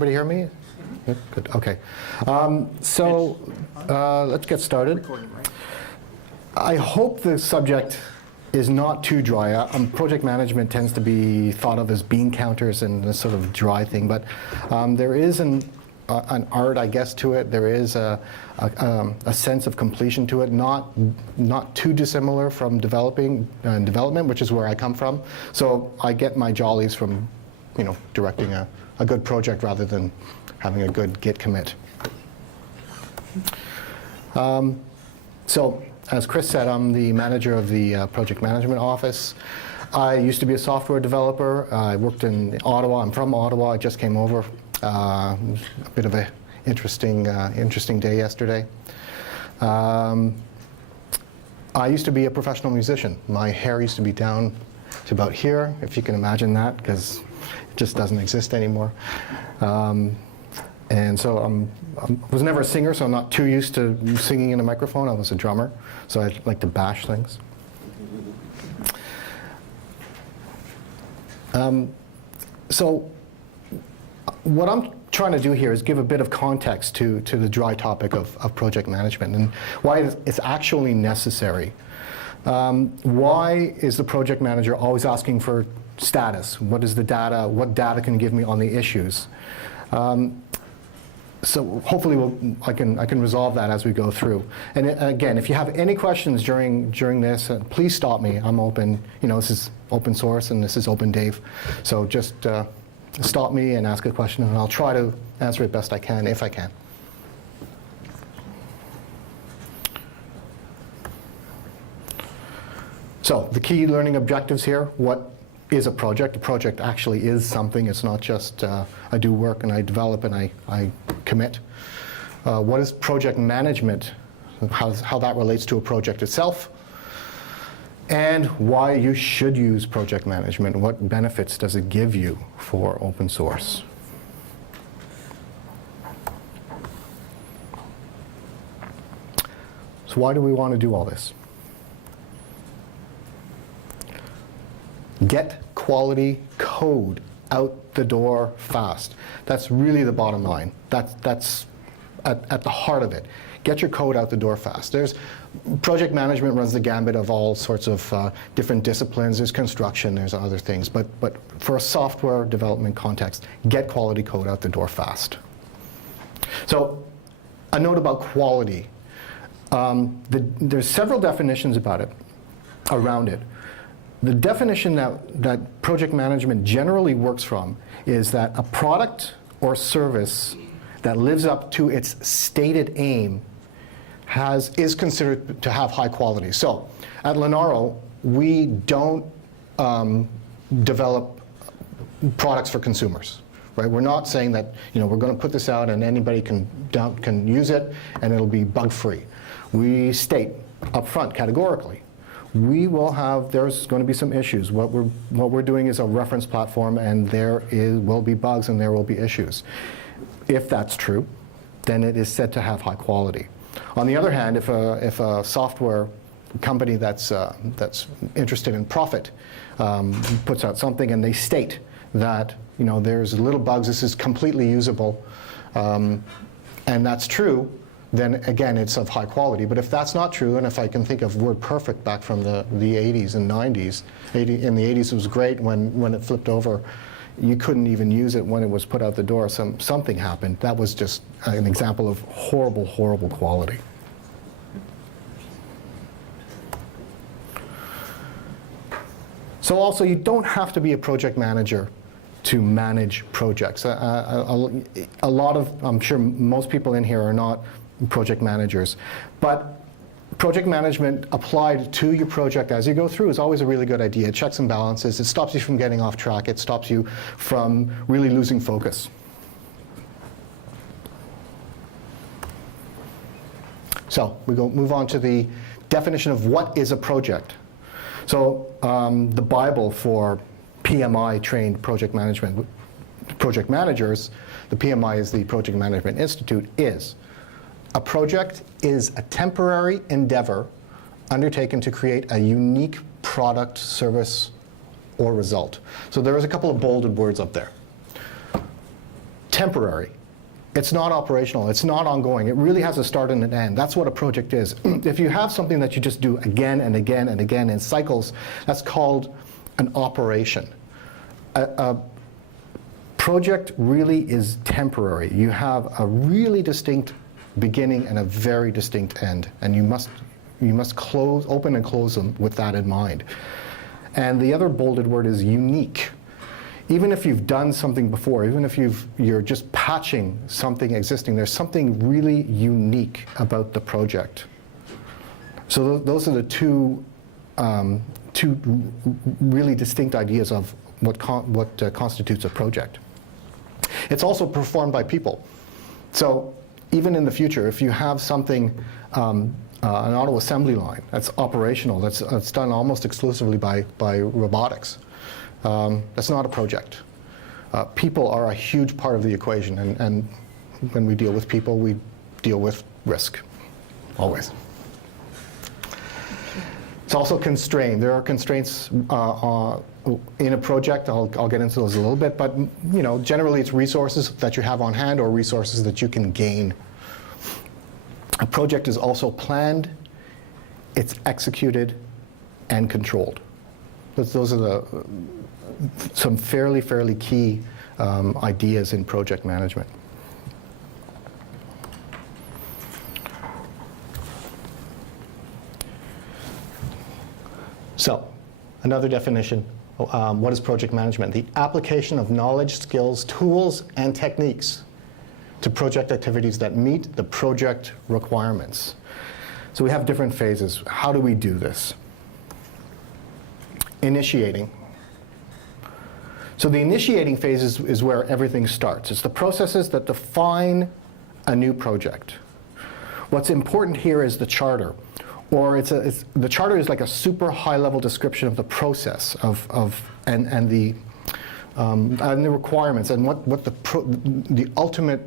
Everybody hear me? Good. Okay. Let's get started. I hope the subject is not too dry. Project management tends to be thought of as bean counters and this sort of dry thing, but there is an art, I guess, to it. There is a sense of completion to it, not too dissimilar from development, which is where I come from. So I get my jollies from, directing a good project rather than having a good Git commit. So, as Chris said, I'm the manager of the project management office. I used to be a software developer. I worked in Ottawa. I'm from Ottawa. I just came over. A bit of an interesting day yesterday. I used to be a professional musician. My hair used to be down to about here, if you can imagine that, because it just doesn't exist anymore. And so I was never a singer, so I'm not too used to singing in a microphone. I was a drummer, so I like to bash things. So what I'm trying to do here is give a bit of context to the dry topic of project management and why it's actually necessary. Why is the project manager always asking for status? What is the data? What data can give me on the issues? So hopefully I can resolve that as we go through. And again, if you have any questions during this, please stop me. I'm open. This is open source and this is open Dave. So just stop me and ask a question, and I'll try to answer it best I can, if I can. So the key learning objectives here. What is a project? A project actually is something. It's not just I do work and I develop and I commit. What is project management? How that relates to a project itself. And why you should use project management. What benefits does it give you for open source? So why do we want to do all this? Get quality code out the door fast. That's really the bottom line. That's at the heart of it. Get your code out the door fast. Project management runs the gambit of all sorts of different disciplines. There's construction, there's other things. But for a software development context, get quality code out the door fast. So a note about quality. There's several definitions around it. The definition that project management generally works from is that a product or service that lives up to its stated aim is considered to have high quality. So at Lenaro, we don't develop products for consumers. Right? We're not saying that we're going to put this out and anybody can use it and it'll be bug-free. We state up front categorically, there's going to be some issues. What we're doing is a reference platform, and there will be bugs and there will be issues. If that's true, then it is said to have high quality. On the other hand, if a software company that's interested in profit puts out something and they state that there's little bugs, this is completely usable, and that's true, then again it's of high quality. But if that's not true, and if I can think of WordPerfect back from the 80s and 90s, in the 80s it was great when it flipped over. You couldn't even use it when it was put out the door. Something happened. That was just an example of horrible, horrible quality. So also, you don't have to be a project manager to manage projects. I'm sure most people in here are not project managers, but project management applied to your project as you go through is always a really good idea. It checks and balances. It stops you from getting off track. It stops you from really losing focus. So we move on to the definition of what is a project. So the Bible for PMI trained project managers, the PMI is the Project Management Institute, is a project is a temporary endeavor undertaken to create a unique product, service, or result. So there is a couple of bolded words up there. temporary. It's not operational, it's not ongoing. It really has a start and an end. That's what a project is. If you have something that you just do again and again and again in cycles, that's called an operation. A project really is temporary. You have a really distinct beginning and a very distinct end, and you must open and close them with that in mind. And the other bolded word is unique. Even if you've done something before, even if you're just patching something existing, there's something really unique about the project. So those are the two really distinct ideas of what constitutes a project. It's also performed by people. So even in the future, if you have something, an auto assembly line that's operational, that's done almost exclusively by robotics, that's not a project. People are a huge part of the equation, and when we deal with people, we deal with risk, always. It's also constrained. There are constraints in a project. I'll get into those a little bit, but generally it's resources that you have on hand or resources that you can gain. A project is also planned, it's executed, and controlled. Those are some fairly key ideas in project management. So, another definition, what is project management? The application of knowledge, skills, tools, and techniques to project activities that meet the project requirements. So we have different phases. How do we do this? Initiating. So the initiating phase is where everything starts. It's the processes that define a new project. What's important here is the charter. Or the charter is like a super high-level description of the process and the requirements and what the ultimate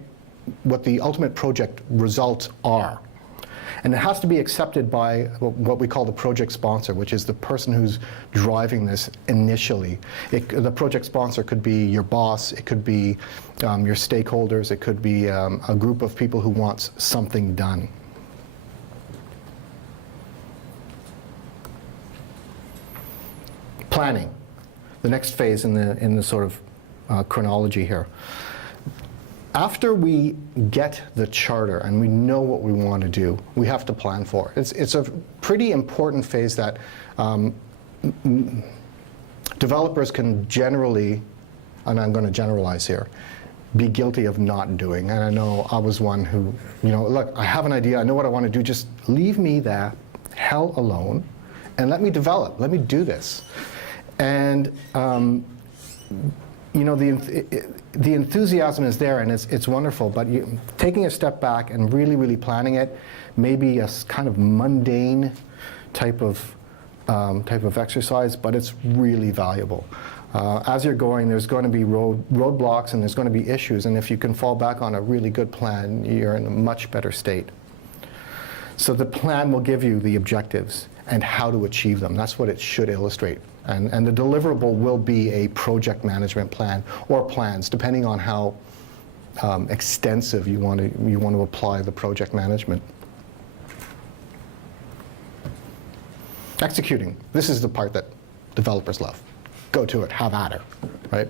project results are. And it has to be accepted by what we call the project sponsor, which is the person who's driving this initially. The project sponsor could be your boss, it could be your stakeholders, it could be a group of people who wants something done. Planning, the next phase in the sort of chronology here. After we get the charter and we know what we want to do, we have to plan for it. It's a pretty important phase that developers can generally, and I'm going to generalize here, be guilty of not doing. And I know I was one who, look, I have an idea, I know what I want to do, just leave me the hell alone and let me develop, let me do this. And the enthusiasm is there, and it's wonderful, but taking a step back and really planning it may be a kind of mundane type of exercise, but it's really valuable. As you're going, there's going to be roadblocks and there's going to be issues, and if you can fall back on a really good plan, you're in a much better state. So the plan will give you the objectives and how to achieve them. That's what it should illustrate. And the deliverable will be a project management plan or plans, depending on how extensive you want to apply the project management. Executing. This is the part that developers love. Go to it, have at it, right?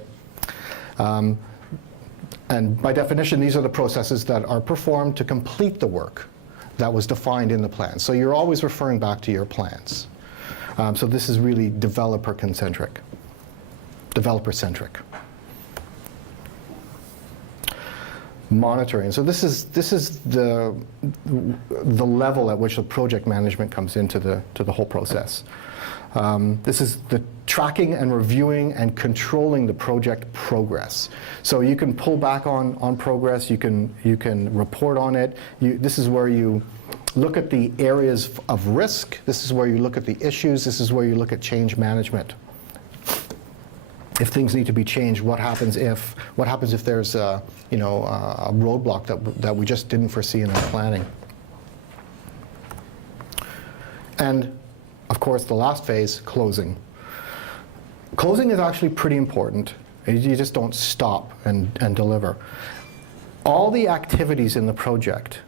And by definition, these are the processes that are performed to complete the work that was defined in the plan. So you're always referring back to your plans. So this is really developer-centric. Monitoring. So this is the level at which the project management comes into the whole process. This is the tracking and reviewing and controlling the project progress. So you can pull back on progress. You can report on it. This is where you look at the areas of risk. This is where you look at the issues. This is where you look at change management. If things need to be changed, what happens if there's a roadblock that we just didn't foresee in our planning? And of course, the last phase, closing. Closing is actually pretty important. You just don't stop and deliver. all the activities in the project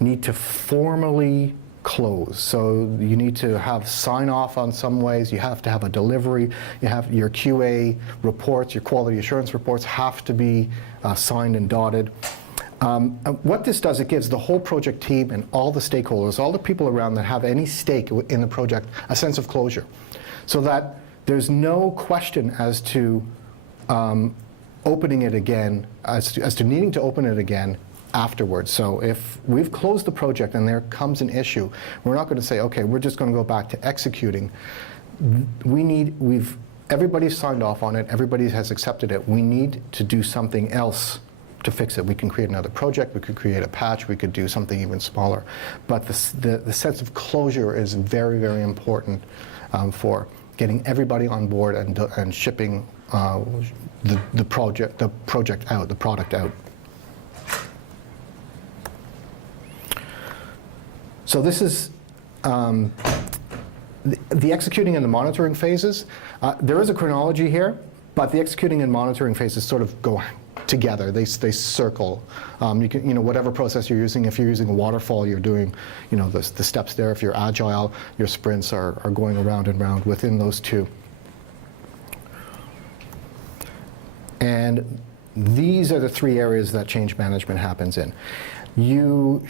need to formally close. So you need to have sign off on some ways, you have to have a delivery, you have your QA reports, your quality assurance reports have to be signed and dotted. And what this does, it gives the whole project team and all the stakeholders, all the people around that have any stake in the project, a sense of closure. So that there's no question as to opening it again, as to needing to open it again afterwards. So if we've closed the project and there comes an issue, we're not going to say, okay, we're just going to go back to executing. Everybody's signed off on it, everybody has accepted it. We need to do something else to fix it. We can create another project, we could create a patch, we could do something even smaller. But the sense of closure is very, very important for getting everybody on board and shipping the project out, the product out. So this is the executing and the monitoring phases. There is a chronology here, but the executing and monitoring phases sort of go together. They circle. You know, whatever process you're using. If you're using a waterfall, you're doing, you know, the steps there. If you're agile, your sprints are going around and round within those two. And these are the three areas that change management happens in. You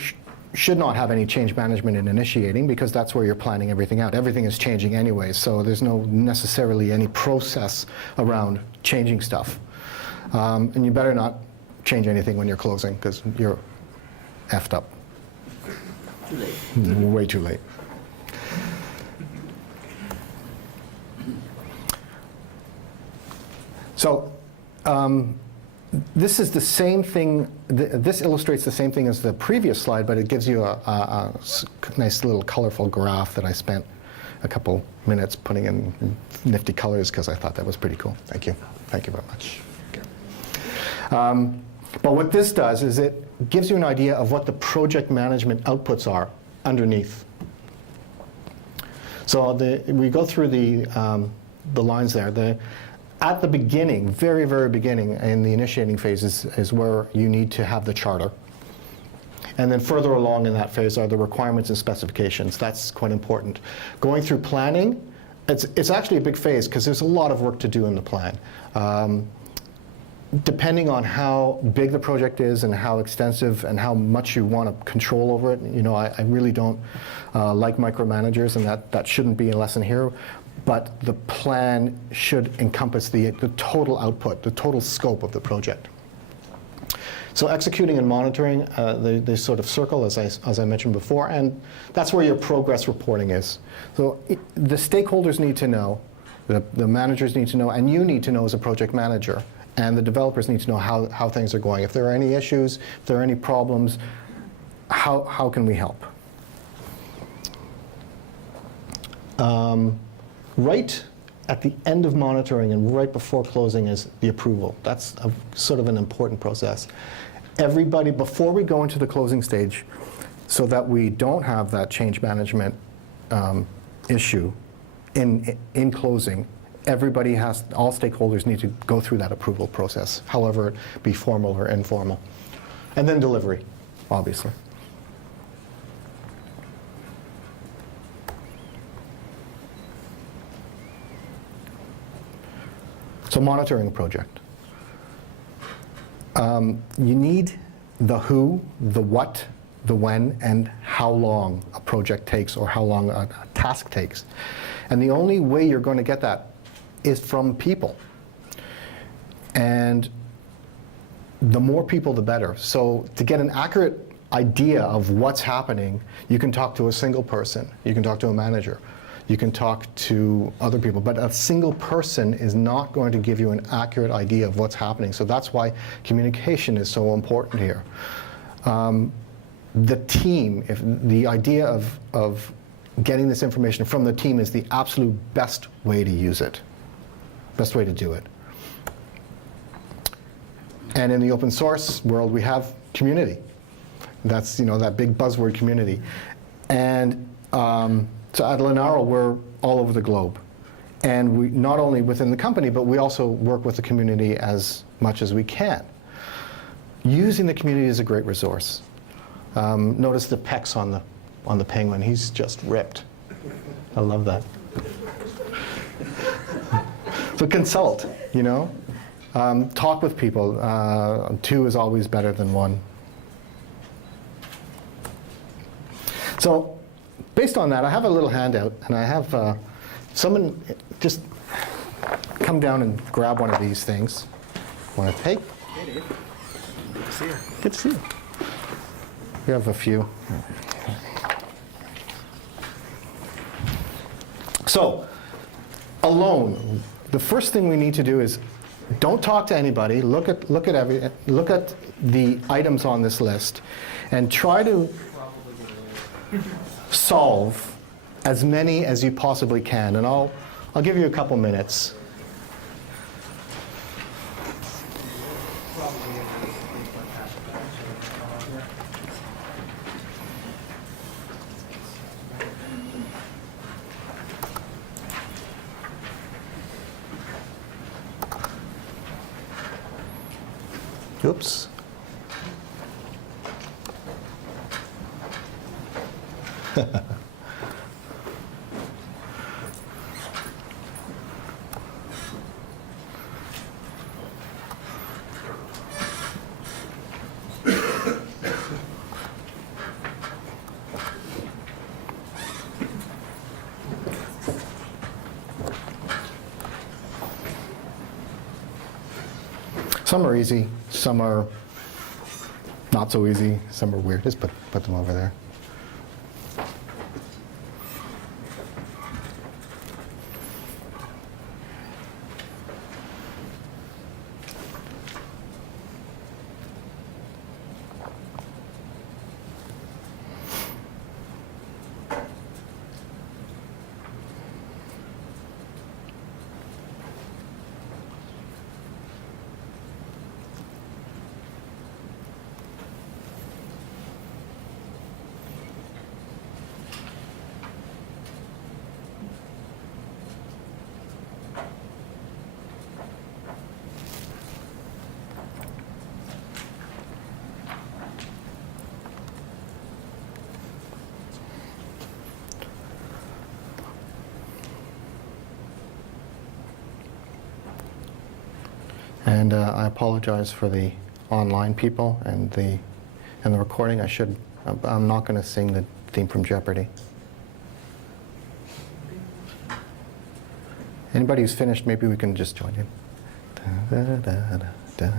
should not have any change management in initiating, because that's where you're planning everything out. Everything is changing anyway, so there's no necessarily any process around changing stuff. And you better not change anything when you're closing, because you're effed up. Too late. Way too late. So this is the same thing, this illustrates the same thing as the previous slide, but it gives you a nice little colorful graph that I spent a couple minutes putting in nifty colors because I thought that was pretty cool. Thank you. Thank you very much. Okay. But what this does is it gives you an idea of what the project management outputs are underneath. So we go through the lines there. At the beginning, very, very beginning, in the initiating phase is where you need to have the charter. And then further along in that phase are the requirements and specifications. That's quite important. Going through planning, it's actually a big phase because there's a lot of work to do in the plan. Depending on how big the project is and how extensive and how much you want to control over it, you know, I really don't like micromanagers, and that shouldn't be a lesson here. But the plan should encompass the total output, the total scope of the project. So executing and monitoring, they sort of circle, as I mentioned before, and that's where your progress reporting is. So the stakeholders need to know, the managers need to know, and you need to know as a project manager, and the developers need to know how things are going. If there are any issues, if there are any problems, how can we help? Right at the end of monitoring and right before closing is the approval. That's sort of an important process. Everybody, before we go into the closing stage, so that we don't have that change management issue in closing, all stakeholders need to go through that approval process, however it be formal or informal. And then delivery, obviously. So monitoring a project. You need the who, the what, the when, and how long a project takes or how long a task takes. And the only way you're going to get that is from people. And the more people, the better. So to get an accurate idea of what's happening, you can talk to a single person, you can talk to a manager, you can talk to other people, but a single person is not going to give you an accurate idea of what's happening. So that's why communication is so important here. The team, if the idea of getting this information from the team is the absolute best way to use it, best way to do it. And in the open source world, we have community. That's, you know, that big buzzword community. And so at Linaro, we're all over the globe. And we, not only within the company, but we also work with the community as much as we can. using the community is a great resource. Notice the pecs on the penguin. He's just ripped. I love that. So consult, you know. Talk with people. 2 is always better than 1. So based on that, I have a little handout, and I have someone just come down and grab one of these things. Want to take? Hey, Dave. Good to see you. Good to see you. We have a few. So, alone, the first thing we need to do is don't talk to anybody. Look at the items on this list, and try to solve as many as you possibly can. And I'll give you a couple minutes. Oops. Some are easy, some are not so easy, some are weird. Just put them over there. And I apologize for the online people and the recording. I'm not going to sing the theme from Jeopardy. Anybody who's finished, maybe we can just join in. Da, da, da, da, da.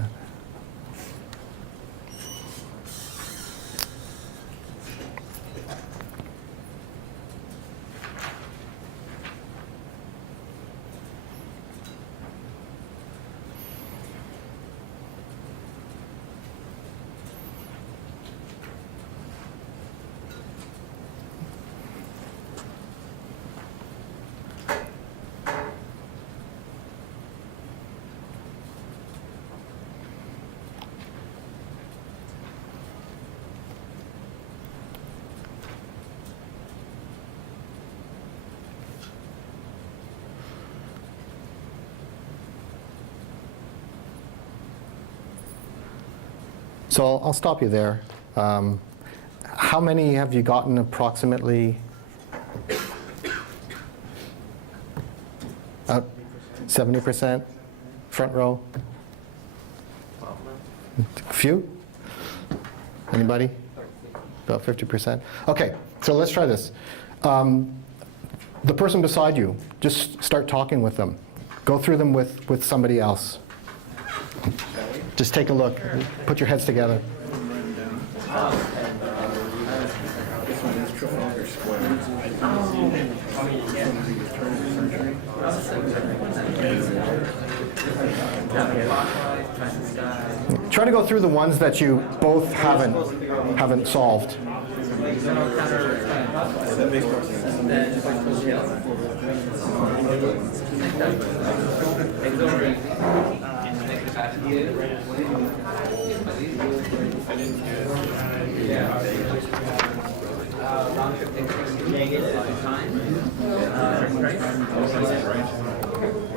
So I'll stop you there. How many have you gotten approximately? 70%? Front row? Few? Anybody? About 50%? Okay, so let's try this. The person beside you, just start talking with them. Go through them with somebody else. Just take a look. Put your heads together. Try to go through the ones that you both haven't solved.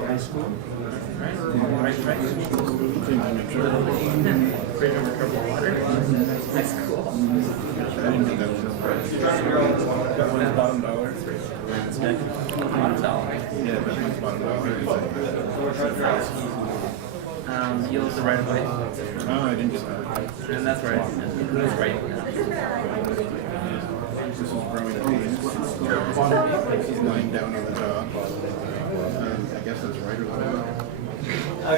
High school. Great number purple water. That's cool. One is bottom dollar. Bottom dollar. Yeah, but one's bottom dollar. Yields the right of way. Oh, I didn't get that. And that's right. That's right. This is growing pains. He's lying down on the dog. I guess that's right or left. I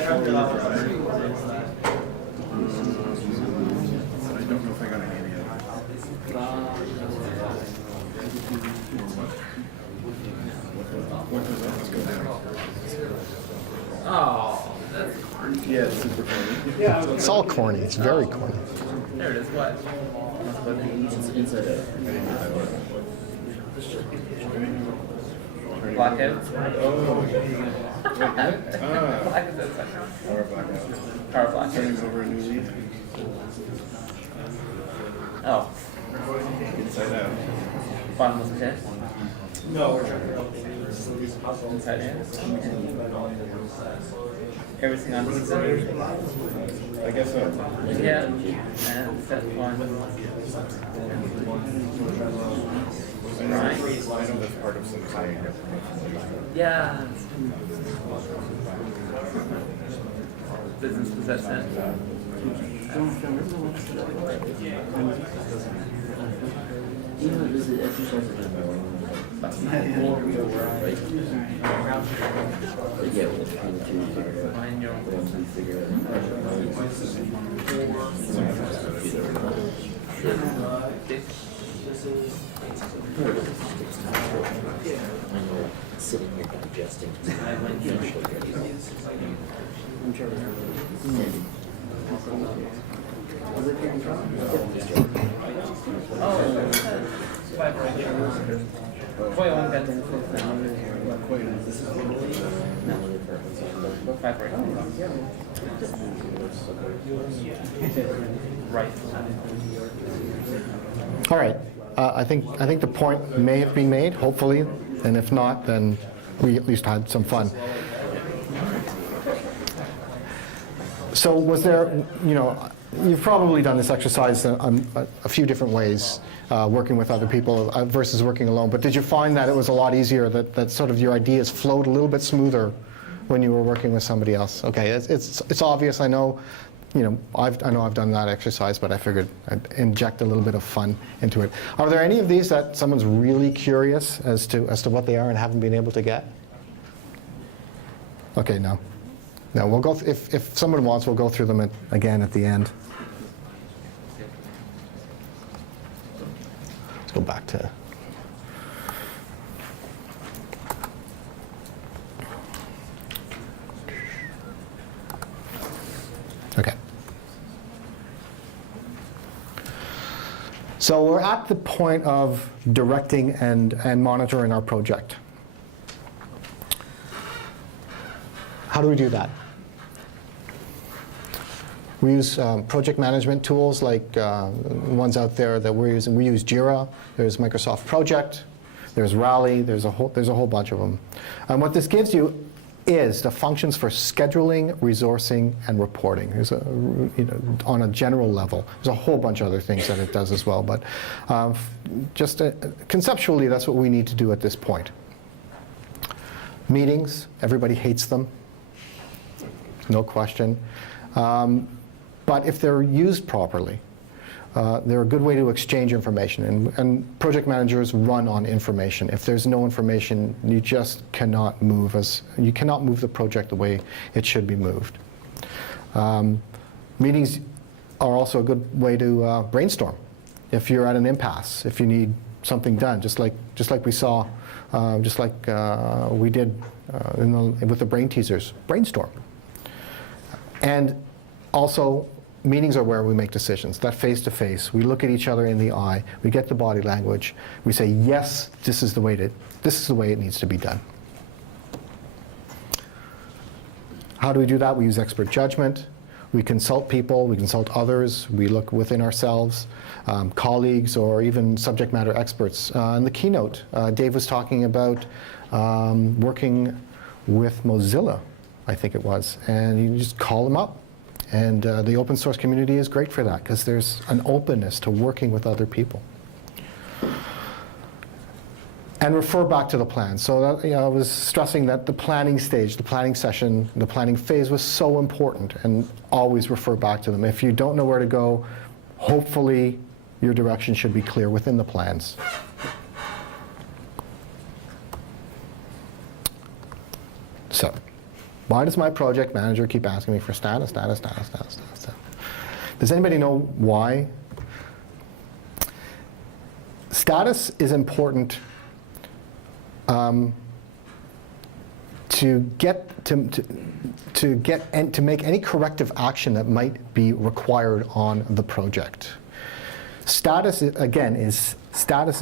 don't know if I got an area yet. What was that? Let's go down. Oh, that's corny. Yeah, it's super corny. Yeah, It's all corny. It's very corny. there it is. What? Inside out. Blackout. Oh. Blackout. Power blackout. Power blackout. Turning over a new leaf. Oh, Inside out. bottom was okay. No, we're trying to Inside out. Everything on this side. I guess so. Yeah. And set one. I know that's part of some saying. Yeah. Business possession. You know, this is exercise right? But yeah, we'll try to Find your once we figure sitting here digesting. I'm trying to Right. All right. I think the point may have been made, hopefully, and if not, then we at least had some fun. So was there, you've probably done this exercise a few different ways, working with other people versus working alone, but did you find that it was a lot easier, that sort of your ideas flowed a little bit smoother when you were working with somebody else? Okay, it's obvious, I know. I know I've done that exercise, but I figured I'd inject a little bit of fun into it. Are there any of these that someone's really curious as to what they are and haven't been able to get? Okay, no. No, we'll go. If someone wants, we'll go through them again at the end. Let's go back to. Okay. So we're at the point of directing and monitoring our project. How do we do that? We use project management tools like ones out there that we're using. We use Jira. There's Microsoft Project. There's Rally. There's a whole bunch of them. And what this gives you is the functions for scheduling, resourcing, and reporting. There's on a general level. There's a whole bunch of other things that it does as well, but conceptually, that's what we need to do at this point. Meetings, everybody hates them, no question. But if they're used properly, they're a good way to exchange information, and project managers run on information. If there's no information, you just cannot move the project the way it should be moved. Meetings are also a good way to brainstorm. If you're at an impasse, if you need something done, just like we saw, we did with the brain teasers, brainstorm. And also, meetings are where we make decisions. That face-to-face, we look at each other in the eye, we get the body language, we say, yes, this is the way it needs to be done. How do we do that? We use expert judgment. We consult people, we consult others, we look within ourselves, colleagues, or even subject matter experts. In the keynote, Dave was talking about working with Mozilla, I think it was, and you just call them up And the open source community is great for that because there's an openness to working with other people. And refer back to the plan. So that, I was stressing that the planning stage, the planning session, the planning phase was so important, and always refer back to them. If you don't know where to go, hopefully your direction should be clear within the plans. So, why does my project manager keep asking me for status? Does anybody know why? Status is important to make any corrective action that might be required on the project. Status, again, is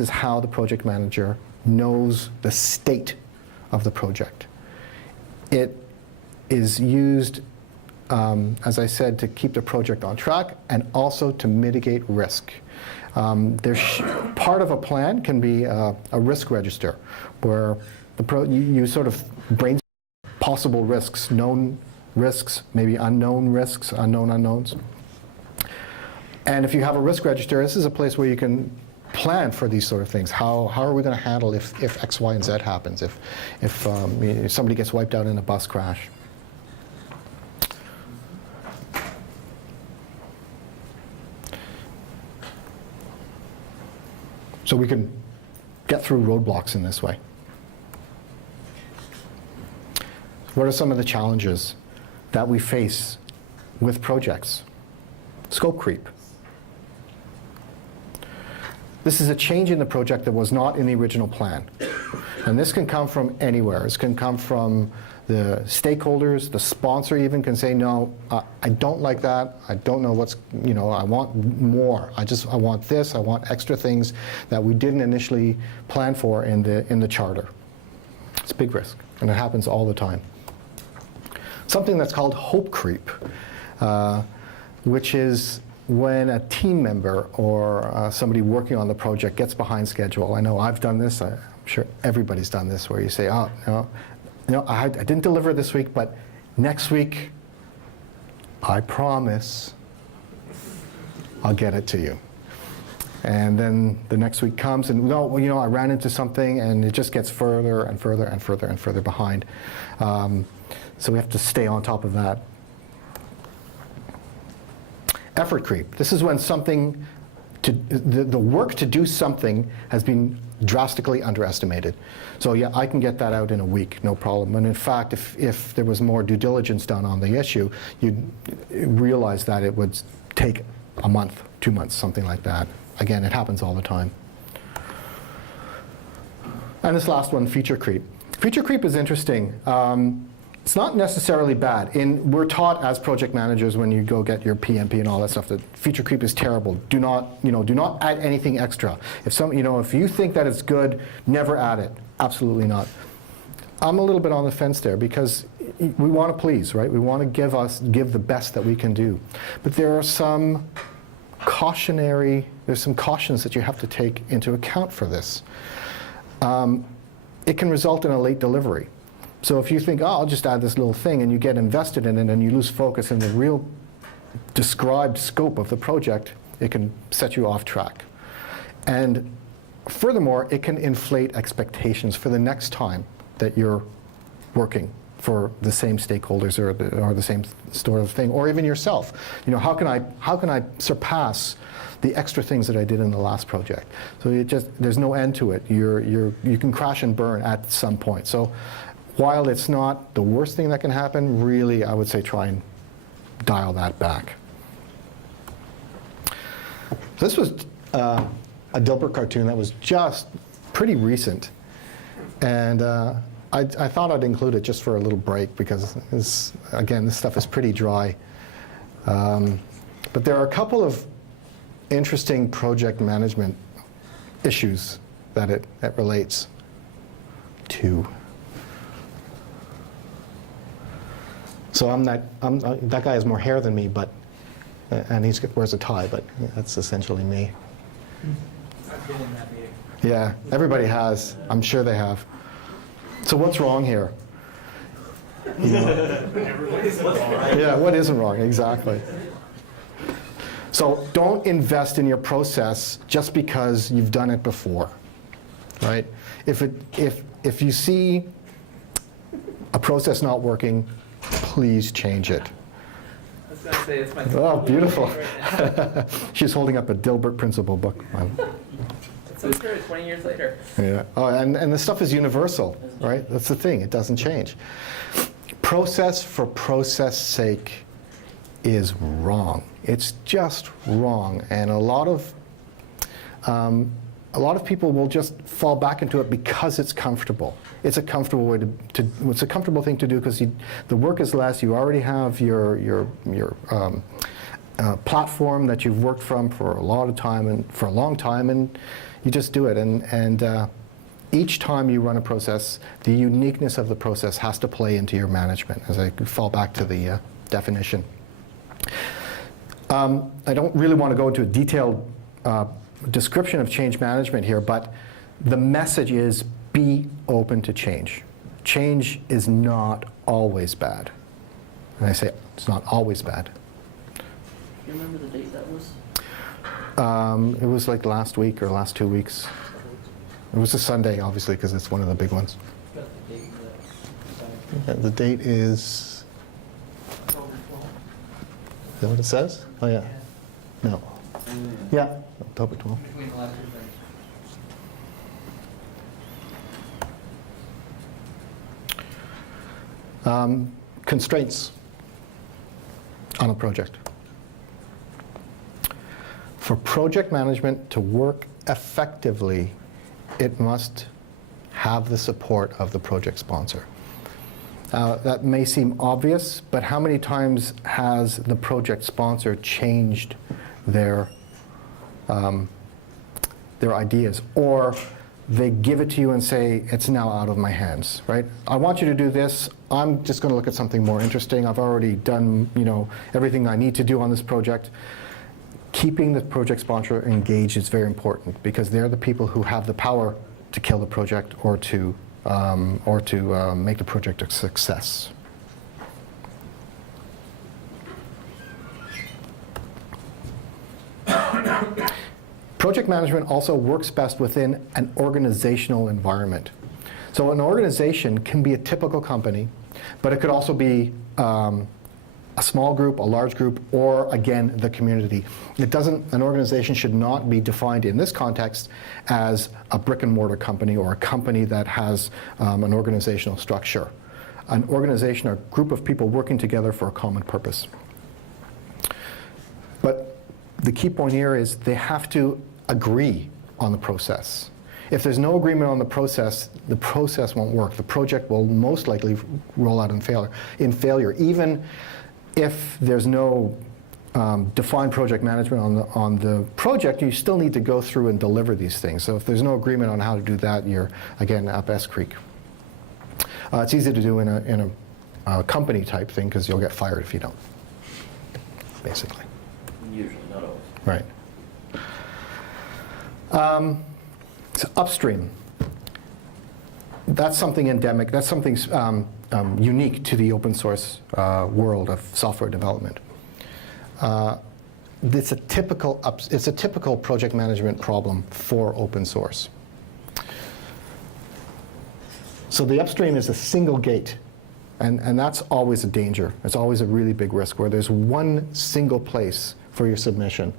how the project manager knows the state of the project. It is used, as I said, to keep the project on track and also to mitigate risk. Part of a plan can be a risk register, where you sort of brainstorm possible risks, known risks, maybe unknown risks, unknown unknowns. And if you have a risk register, this is a place where you can plan for these sort of things. How are we going to handle if X, Y, and Z happens, if somebody gets wiped out in a bus crash? So we can get through roadblocks in this way. What are some of the challenges that we face with projects? Scope creep. This is a change in the project that was not in the original plan. And this can come from anywhere. This can come from the stakeholders. The sponsor even can say, no, I don't like that. I don't know what's, I want more. I want this. I want extra things that we didn't initially plan for in the charter. It's a big risk, and it happens all the time. Something that's called hope creep, which is when a team member or somebody working on the project gets behind schedule. I know I've done this. I'm sure everybody's done this, where you say, oh, no, I didn't deliver this week, but next week, I promise I'll get it to you. And then the next week comes, and no, well, I ran into something, and it just gets further and further and further and further behind. So we have to stay on top of that. Effort creep. This is when the work to do something has been drastically underestimated. So yeah, I can get that out in a week, no problem. And in fact, if there was more due diligence done on the issue, you'd realize that it would take a month, 2 months, something like that. Again, it happens all the time. And this last one, feature creep. Feature creep is interesting. It's not necessarily bad. We're taught as project managers when you go get your PMP and all that stuff that feature creep is terrible. Do not add anything extra. If you think that it's good, never add it. Absolutely not. I'm a little bit on the fence there because we want to please, right? We want to give the best that we can do. But there are some cautions that you have to take into account for this. It can result in a late delivery. So if you think, oh, I'll just add this little thing, and you get invested in it and you lose focus in the real described scope of the project, it can set you off track. And furthermore, it can inflate expectations for the next time that you're working for the same stakeholders or the same sort of thing, or even yourself. How can I surpass the extra things that I did in the last project? So there's no end to it. You can crash and burn at some point. So while it's not the worst thing that can happen, really, I would say try and dial that back. This was a Dilbert cartoon that was just pretty recent. And I thought I'd include it just for a little break because, again, this stuff is pretty dry. But there are a couple of interesting project management issues that it relates to. So that guy has more hair than me, and he wears a tie, but that's essentially me. I've been in that meeting. Yeah, everybody has. I'm sure they have. So what's wrong here? Yeah, what isn't wrong, exactly. So don't invest in your process just because you've done it before, right? If you see a process not working, please change it. I was going to say, it's my Oh, beautiful. right now. She's holding up a Dilbert Principle book. It's so true, 20 years later. Yeah. Oh, and the stuff is universal, right? That's the thing. It doesn't change. Process for process sake is wrong. It's just wrong, and a lot of people will just fall back into it because it's comfortable. It's a comfortable way it's a comfortable thing to do because the work is less. You already have your platform that you've worked from for a lot of time and for a long time, and you just do it. And each time you run a process, the uniqueness of the process has to play into your management. As I fall back to the definition. I don't really want to go into a detailed description of change management here, but the message is be open to change. Change is not always bad. And I say it's not always bad. Do you remember the date that was? It was like last week or last 2 weeks. It was a Sunday, obviously, because it's one of the big ones. Got the date Yeah, the date is... Is that what it says? Oh, yeah. No. Yeah, October 12th. between the last two things. Constraints on a project. For project management to work effectively, it must have the support of the project sponsor. That may seem obvious, but how many times has the project sponsor changed their ideas, or they give it to you and say, it's now out of my hands, right? I want you to do this. I'm just going to look at something more interesting. I've already done, everything I need to do on this project. Keeping the project sponsor engaged is very important because they're the people who have the power to kill the project or to make the project a success. Project management also works best within an organizational environment. So an organization can be a typical company, but it could also be a small group, a large group, or again, the community. An organization should not be defined in this context as a brick and mortar company or a company that has an organizational structure. An organization or group of people working together for a common purpose. But the key point here is they have to agree on the process. If there's no agreement on the process won't work. The project will most likely roll out in failure. Even if there's no defined project management on the project, you still need to go through and deliver these things. So if there's no agreement on how to do that, you're, again, up S Creek. It's easy to do in a company type thing because you'll get fired if you don't, basically. Usually, not always. Right. So upstream. That's something endemic. That's something unique to the open source world of software development. It's a typical project management problem for open source. So the upstream is a single gate, and that's always a danger. It's always a really big risk where there's one single place for your submission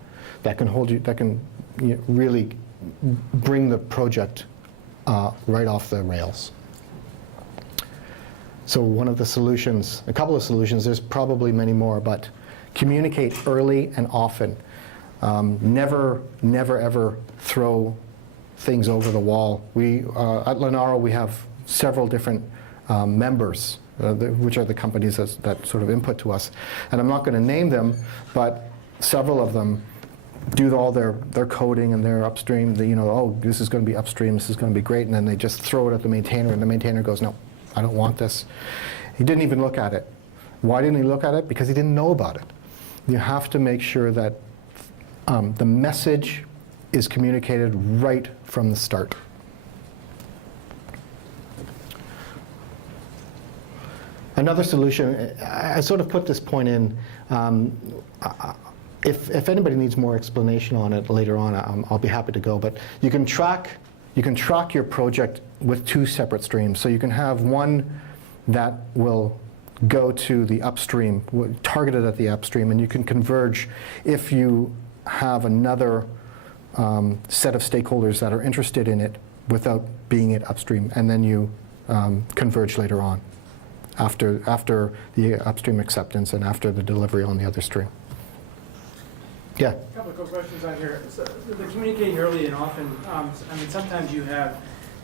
that can hold you, that can really bring the project right off the rails. So one of the solutions, a couple of solutions, there's probably many more, but communicate early and often. Never ever throw things over the wall. At Lenaro, we have several different members, which are the companies that sort of input to us. And I'm not going to name them, but several of them do all their coding and their upstream, oh, this is going to be upstream, this is going to be great, and then they just throw it at the maintainer, and the maintainer goes, no, I don't want this. He didn't even look at it. Why didn't he look at it? Because he didn't know about it. You have to make sure that the message is communicated right from the start. Another solution, I sort of put this point in, if anybody needs more explanation on it later on, I'll be happy to go, but you can track your project with two separate streams. So you can have one that will go to the upstream, targeted at the upstream, and you can converge if you have another set of stakeholders that are interested in it without being it upstream, and then you converge later on after the upstream acceptance and after the delivery on the other stream. Yeah. A couple of quick questions on here. So the communicating early and often, I mean, sometimes you're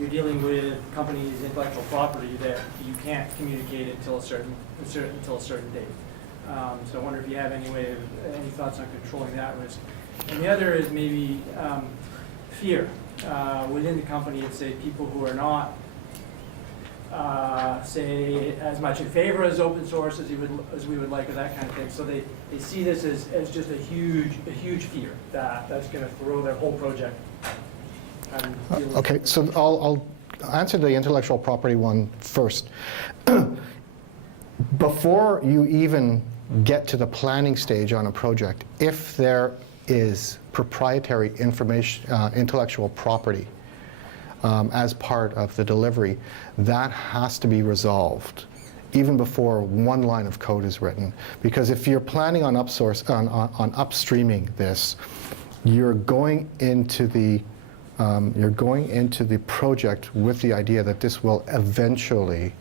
dealing with companies' intellectual property that you can't communicate until a certain date. So I wonder if you have any thoughts on controlling that risk. And the other is maybe fear within the company, and say people who are not say as much in favor as open source as we would like, or that kind of thing. So they see this as just a huge fear that's going to throw their whole project. Okay, so I'll answer the intellectual property one first. Before you even get to the planning stage on a project, if there is proprietary information, intellectual property as part of the delivery, that has to be resolved even before one line of code is written. Because if you're planning on upstreaming this, you're going into the project with the idea that this will eventually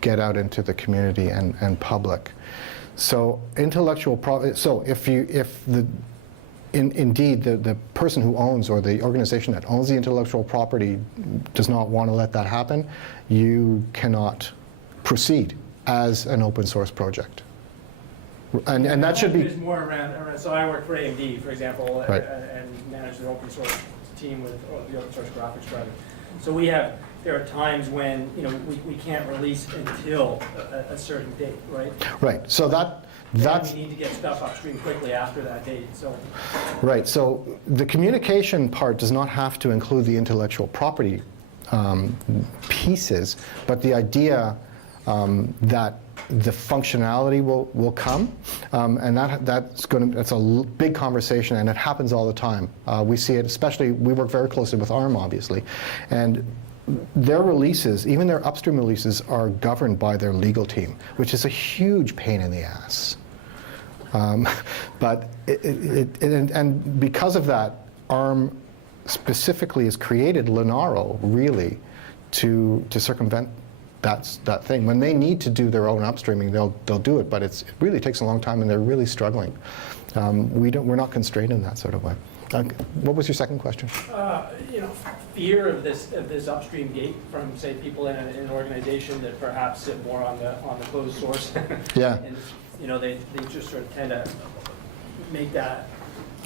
get out into the community and public. So intellectual property. So indeed the person who owns, or the organization that owns the intellectual property, does not want to let that happen, you cannot proceed as an open source project. And that should be. There's more around. So I work for AMD, for example, right, and manage the open source team with the open source graphics driver. So there are times when we can't release until a certain date, right? Right. So that's. We need to get stuff upstream quickly after that date. So. Right. So the communication part does not have to include the intellectual property pieces, but the idea that the functionality will come, and that's a big conversation, and it happens all the time. We see it, especially, we work very closely with ARM, obviously, and their releases, even their upstream releases, are governed by their legal team, which is a huge pain in the ass. But and because of that, ARM specifically has created Linaro, really, to circumvent that thing. When they need to do their own upstreaming, they'll do it, but it really takes a long time, and they're really struggling. We're not constrained in that sort of way. What was your second question? Fear of this upstream gate from, say, people in an organization that perhaps sit more on the closed source. Yeah. And they just sort of tend to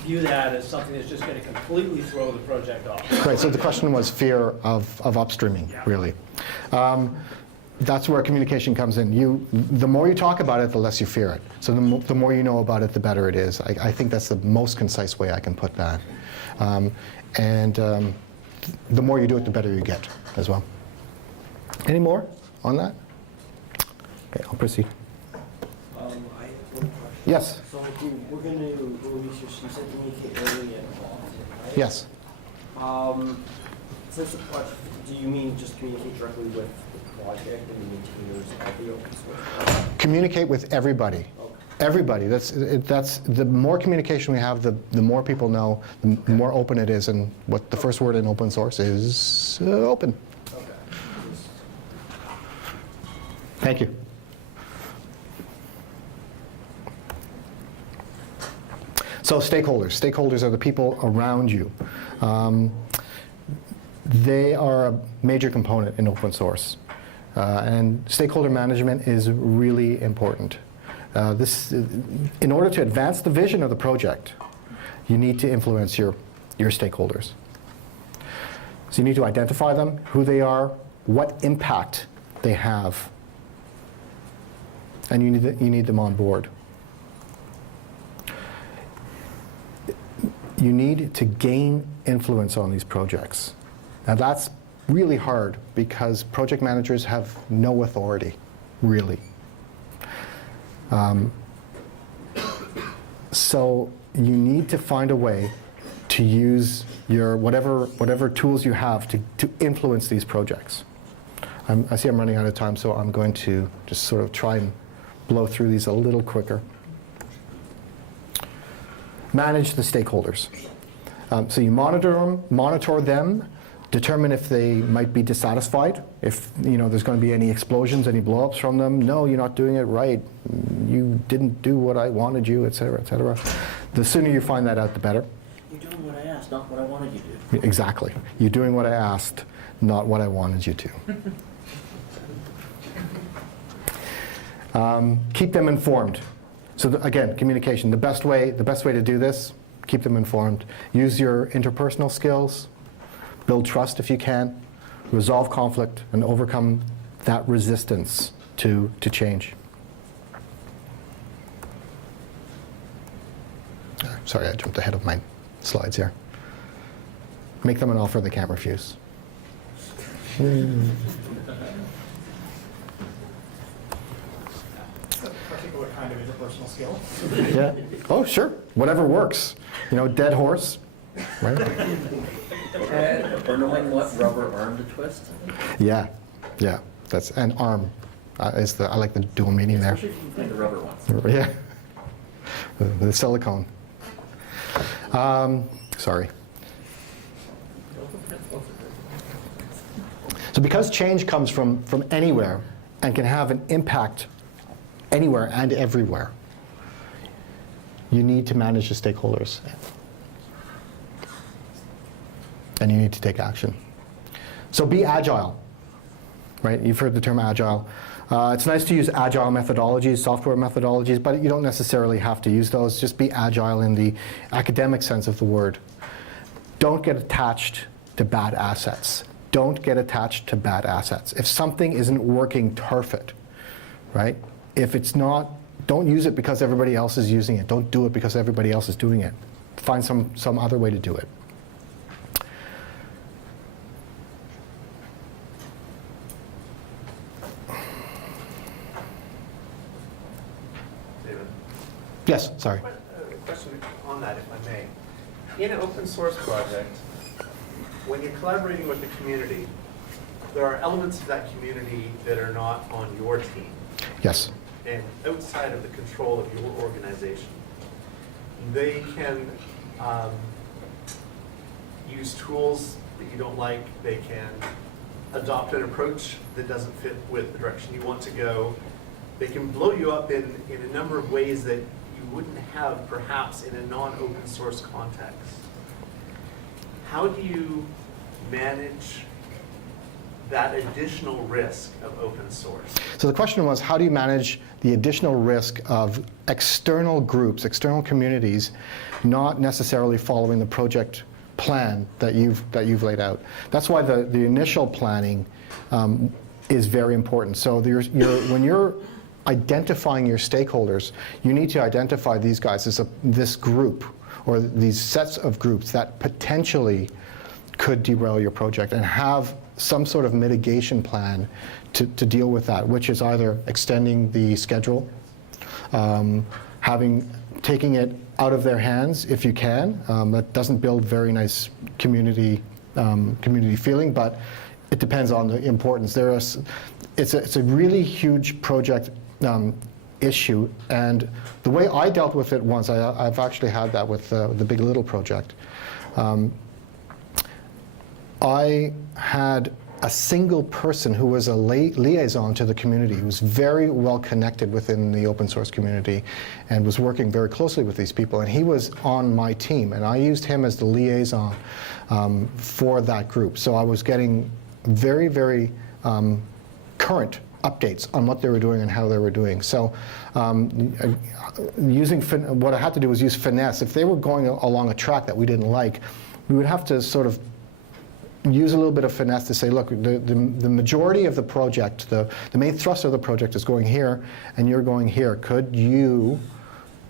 view that as something that's just going to completely throw the project off. Right. So the question was fear of upstreaming, yeah, really. That's where communication comes in. The more you talk about it, the less you fear it. So the more you know about it, the better it is. I think that's the most concise way I can put that. The more you do it, the better you get as well. Any more on that? Okay, I'll proceed. I have one question. Yes. So we're going to release your, you said communicate early and often, right? Yes. Since the project, do you mean just communicate directly with the project and the maintainers of the open source? Communicate with everybody. Okay. Everybody. That's the more communication we have, the more people know, the more open it is. And what the first word in open source is open. Okay. Thank you. So stakeholders. Stakeholders are the people around you. They are a major component in open source. And stakeholder management is really important. In order to advance the vision of the project, you need to influence your stakeholders. So you need to identify them, who they are, what impact they have, and you need them on board. You need to gain influence on these projects. Now that's really hard because project managers have no authority, really. So you need to find a way to use your whatever tools you have to influence these projects. I see I'm running out of time, so I'm going to just sort of try and blow through these a little quicker. Manage the stakeholders. So you monitor them, determine if they might be dissatisfied, if there's going to be any explosions, any blow-ups from them. No, you're not doing it right. You didn't do what I wanted you, et cetera, et cetera. The sooner you find that out, the better. You're doing what I asked, not what I wanted you to do. Exactly. You're doing what I asked, not what I wanted you to. Keep them informed. So again, communication. The best way to do this, keep them informed. Use your interpersonal skills. Build trust if you can. Resolve conflict and overcome that resistance to change. Sorry, I jumped ahead of my slides here. Make them an offer they can't refuse. Particular kind of interpersonal skill. Yeah. Oh, sure. Whatever works. Dead horse. Right? Or knowing what rubber arm to twist. Yeah. Yeah. That's an arm. I like the dual meaning there. Especially if you can find the rubber ones. Yeah. The silicone. Sorry. So because change comes from anywhere and can have an impact anywhere and everywhere, you need to manage the stakeholders. And you need to take action. So be agile, right? You've heard the term agile. It's nice to use agile methodologies, software methodologies, but you don't necessarily have to use those. Just be agile in the academic sense of the word. Don't get attached to bad assets. Don't get attached to bad assets. If something isn't working, turf it, right? If it's not, don't use it because everybody else is using it. Don't do it because everybody else is doing it. Find some other way to do it. David, Yes, sorry. a question on that, if I may. In an open source project, when you're collaborating with the community, there are elements of that community that are not on your team Yes. and outside of the control of your organization. They can use tools that you don't like. They can adopt an approach that doesn't fit with the direction you want to go. They can blow you up in a number of ways that you wouldn't have perhaps in a non-open source context. How do you manage that additional risk of open source? So the question was, how do you manage the additional risk of external groups, external communities, not necessarily following the project plan that you've laid out? That's why the initial planning is very important. So when you're identifying your stakeholders, you need to identify these guys as this group or these sets of groups that potentially could derail your project, and have some sort of mitigation plan to deal with that, which is either extending the schedule, taking it out of their hands if you can. That doesn't build very nice community feeling, but it depends on the importance. It's a really huge project issue, and the way I dealt with it once, I've actually had that with the Big Little project. I had a single person who was a liaison to the community, who was very well connected within the open source community and was working very closely with these people, and he was on my team, and I used him as the liaison for that group. So I was getting very, very current updates on what they were doing and how they were doing. So what I had to do was use finesse. If they were going along a track that we didn't like, we would have to sort of use a little bit of finesse to say, look, the majority of the project, the main thrust of the project is going here, and you're going here. Could you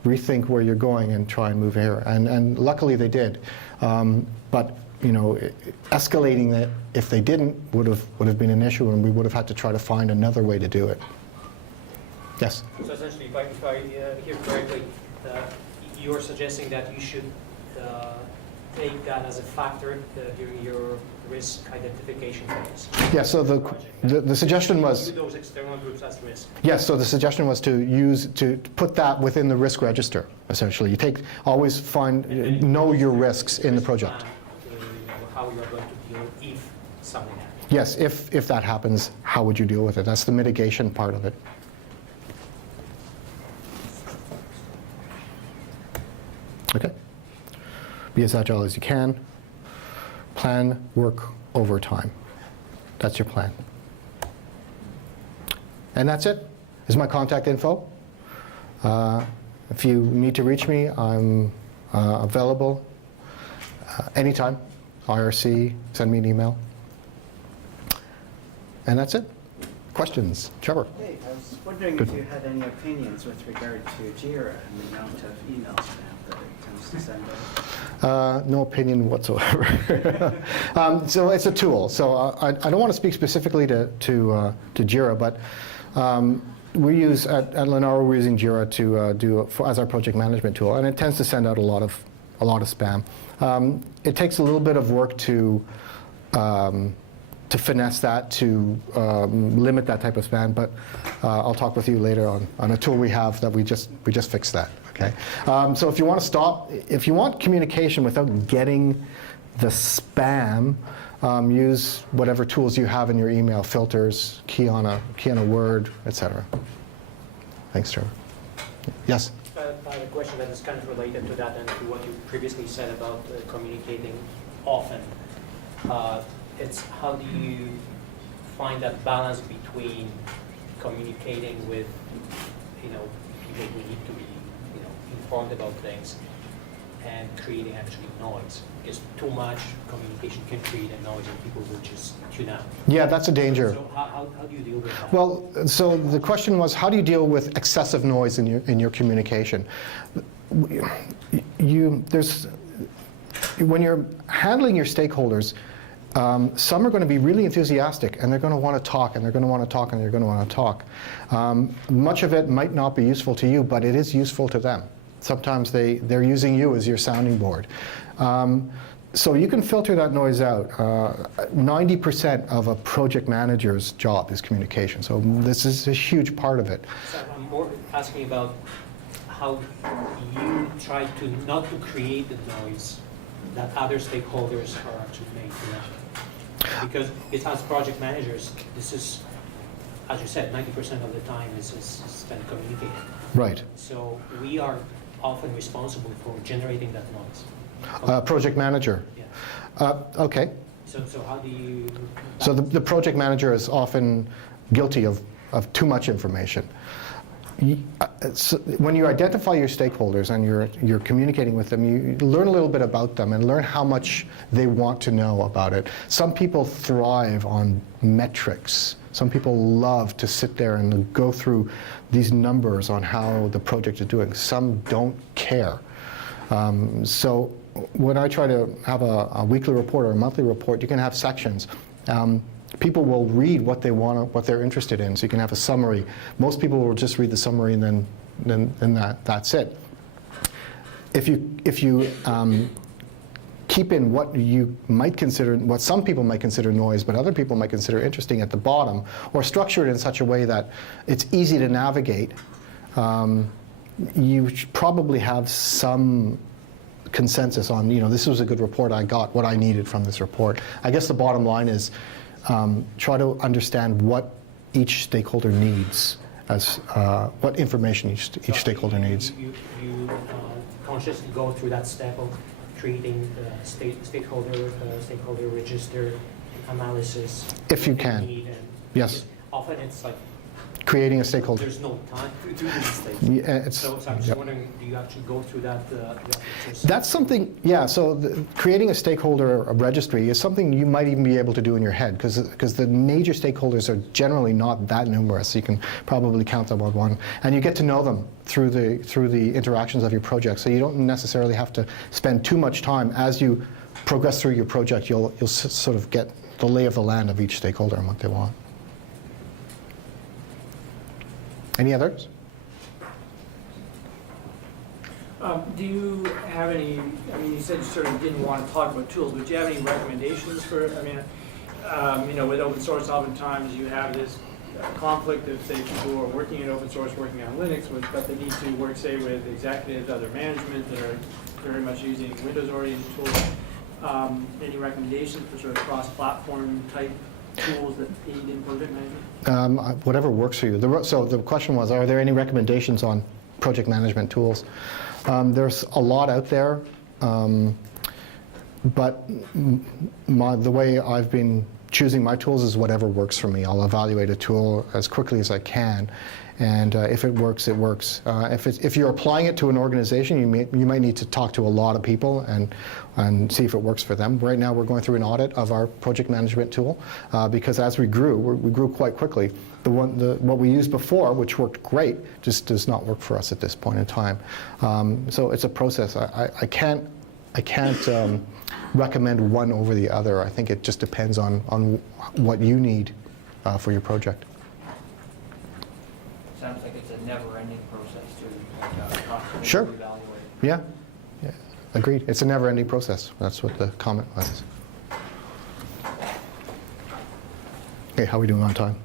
rethink where you're going and try and move here? And luckily they did. But escalating it, if they didn't, would have been an issue, and we would have had to try to find another way to do it. Yes. So essentially, if I hear correctly, you're suggesting that you should take that as a factor during your risk identification phase. Yeah, so the suggestion was, View those external groups as risk. yes, so the suggestion was to put that within the risk register, essentially. Always know your risks in the project. How you are going to deal if something happens. Yes, if that happens, how would you deal with it? That's the mitigation part of it. Okay. Be as agile as you can. Plan work over time. That's your plan. And that's it. This is my contact info. If you need to reach me, I'm available anytime. IRC, send me an email. And that's it. Questions? Trevor? Hey, I was wondering Good. if you had any opinions with regard to JIRA and the amount of email spam that it tends to send out. No opinion whatsoever. So it's a tool. So I don't want to speak specifically to JIRA, but we use at Lenaro we're using JIRA to as our project management tool, and it tends to send out a lot of spam. It takes a little bit of work to finesse that, to limit that type of spam, but I'll talk with you later on a tool we have that we just fixed that. Okay. So if you want communication without getting the spam, use whatever tools you have in your email, filters, key on a word, etc. Thanks, Trevor. Yes. I have a question that is kind of related to that and to what you previously said about communicating often. It's how do you find that balance between communicating with, people who need to be, informed about things and creating actually noise? Because too much communication can create a noise and people will just tune out. Yeah, that's a danger. So how do you deal with that? Well, so the question was, how do you deal with excessive noise in your communication? When you're handling your stakeholders, some are going to be really enthusiastic and they're going to want to talk and they're going to want to talk and they're going to want to talk. Much of it might not be useful to you, but it is useful to them. Sometimes they're using you as your sounding board. So you can filter that noise out. 90% of a project manager's job is communication. So this is a huge part of it. So I'm more asking about how you try to not to create the noise that other stakeholders are actually made to know. Because it's as project managers, this is, as you said, 90% of the time is spent communicating. Right. So we are often responsible for generating that noise. Project manager. Yeah. Okay. So how do you... So the project manager is often guilty of too much information. So when you identify your stakeholders and you're communicating with them, you learn a little bit about them and learn how much they want to know about it. Some people thrive on metrics. Some people love to sit there and go through these numbers on how the project is doing. Some don't care. So when I try to have a weekly report or a monthly report, you can have sections. People will read what they want, what they're interested in. So you can have a summary. Most people will just read the summary and then that's it. If you keep in what you might consider, what some people might consider noise, but other people might consider interesting at the bottom, or structure it in such a way that it's easy to navigate, you should probably have some consensus on, this was a good report, I got what I needed from this report. I guess the bottom line is try to understand what each stakeholder needs, what information each stakeholder needs. You consciously go through that step of creating stakeholder register analysis. If you can. Yes. Often it's like Creating a stakeholder. there's no time to do these things. Yeah, So I'm just yep. wondering, do you actually go through that? That's something, yeah, so creating a stakeholder registry is something you might even be able to do in your head, because the major stakeholders are generally not that numerous. You can probably count them on one. And you get to know them through the interactions of your project. So you don't necessarily have to spend too much time. As you progress through your project, you'll sort of get the lay of the land of each stakeholder and what they want. Any others? Do you have any, I mean, you said you sort of didn't want to talk about tools, but do you have any recommendations for, I mean, you know, with open source, oftentimes you have this conflict of, say, people who are working in open source, working on Linux, but they need to work, say, with executives, other management that are very much using Windows-oriented tools. Any recommendations for sort of cross-platform type tools that aid in project management? Whatever works for you. So the question was, are there any recommendations on project management tools? There's a lot out there, but the way I've been choosing my tools is whatever works for me. I'll evaluate a tool as quickly as I can, and if it works, it works. If you're applying it to an organization, you might need to talk to a lot of people and see if it works for them. Right now, we're going through an audit of our project management tool because as we grew quite quickly. What we used before, which worked great, just does not work for us at this point in time. So it's a process. I can't recommend one over the other. I think it just depends on what you need for your project. Sounds like it's a never-ending process to constantly Sure. evaluate. Yeah, agreed. It's a never-ending process. That's what the comment was. Okay, how are we doing on time?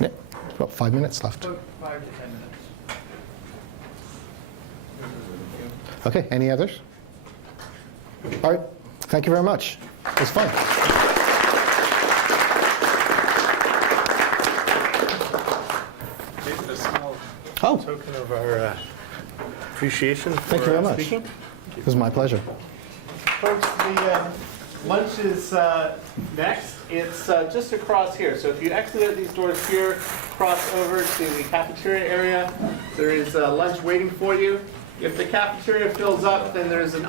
Yeah, about 5 minutes left. About 5 to 10 minutes. Okay, any others? All right, thank you very much. It was fun. David, a small Oh, token of our appreciation for thank you very much. speaking. It was my pleasure. Folks, the lunch is next. It's just across here. So if you exit out these doors here, cross over to the cafeteria area, there is lunch waiting for you. If the cafeteria fills up, then there's an